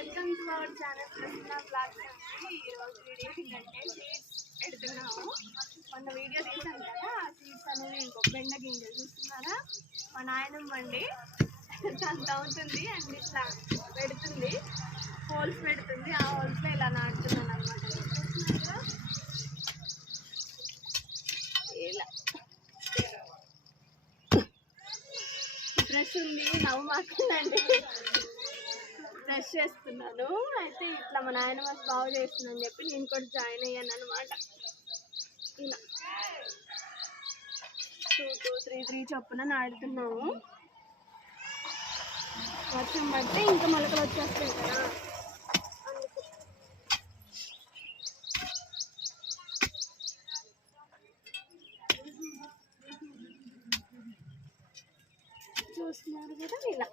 Welcome to our channel Prasanna blogs అండి. ఈరోజు video ఏంటంటే సీడ్స్ పెడుతున్నాము. మొన్న వీడియో తీసాను కదా, ఆ సీడ్స్ అనేవి ఇంకో బెండ గింజలు చూస్తున్నారా. మా నాయనమ్మ అండి తను తవ్వుతుంది అండ్ ఇట్లా పెడుతుంది, హోల్స్ పెడుతుంది. ఆ హోల్స్లో ఇలా నాటుతున్నాను అనమాట. ఇలా బ్రష్ ఉంది, నవ్వు మాకుందండి. బ్రష్ చేస్తున్నాను. అయితే ఇట్లా మా నాయనమ్మ బాగు చేస్తుందని చెప్పి నేను కూడా జాయిన్ అయ్యాను అనమాట. ఇలా 2 2 3 3 చొప్పున నాడుతున్నాము. వర్షం పడితే ఇంకా మొలకలు వచ్చేస్తాయి కదా, చూస్తున్నారు కదా. ఇలా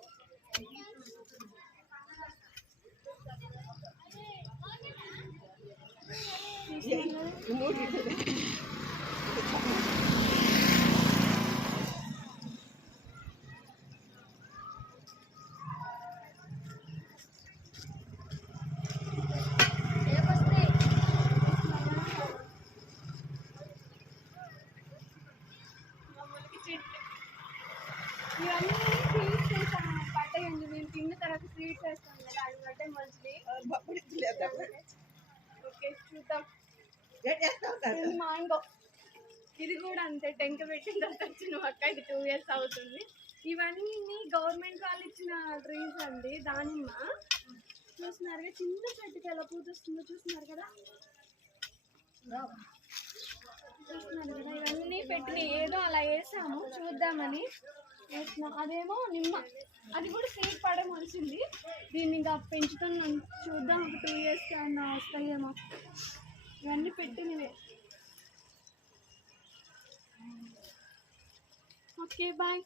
ఇవన్నీ స్వీట్స్ వేసాను, పట్టేయండి. నేను తిన్న తర్వాత స్వీట్స్ వేస్తాను కదా, అది పట్టే మంచిది. ఓకే, చూద్దాం. మ్యాంగో ఇది కూడా అంతే, టెంక పెట్టిన తర్వాత వచ్చిన అక్క. ఇది 2 years అవుతుంది. ఇవన్నీ గవర్నమెంట్ వాళ్ళు ఇచ్చిన ట్రీస్ అండి. దానిమ్మ చూస్తున్నారు, చిన్న చెట్టుకి ఎలా పూత వస్తుందో చూస్తున్నారు కదా. ఇవన్నీ పెట్టి ఏదో అలా వేసాము చూద్దామని వేసినాం. అదేమో నిమ్మ, అది కూడా సీడ్ పడే మొలిచింది. దీన్ని ఇంకా పెంచుతున్నాం, చూద్దాం ఒక 2 yearsకి అన్నా వస్తాయేమో. ఇవన్నీ పెట్టినవే. Okay, bye.